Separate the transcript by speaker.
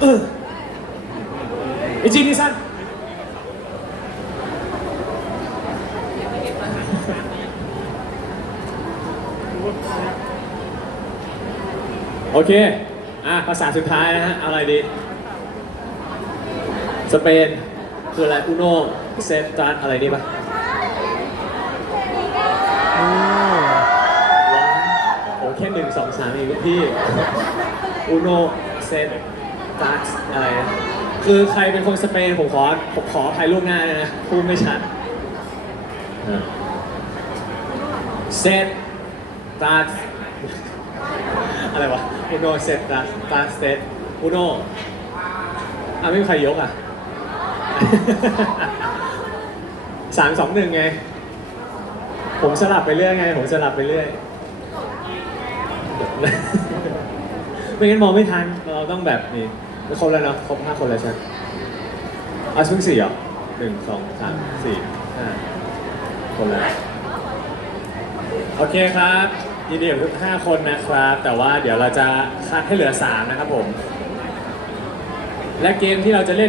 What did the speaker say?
Speaker 1: เอออีกทีนี่สั้นโอเค อะ ภาษาสุดท้ายนะฮะ เอาอะไรดี สเปน คืออะไรอุโนเซตตัสอะไรนี่ปะว้าวโอ้แค่หนึ่งสองสามเองลูกพี่อุโนเซต ตัสอะไรนะคือใครเป็นคนสเปนผมขอผมขออภัยล่วงหน้าเลยนะพูดไม่ชัดเซตตัสอะไรวะอุโนเซตตัสตัสเซตอุโนอะไม่มีใครยกอะสามสองหนึ่งไง ผมสลับไปเรื่อยไง ผมสลับไปเรื่อยไม่งั้นมองไม่ทัน เราต้องแบบนี้ ครบแล้วนะครบห้าคนแล้วใช่ไหมอะเพิ่งสี่เหรอหนึ่งสองสามสี่ห้าคนแล้วโอเคครับยินดีกับทุกห้าคนนะครับ แต่ว่าเดี๋ยวเราจะคัดให้เหลือสามนะครับผม และเกมที่เราจะเล่น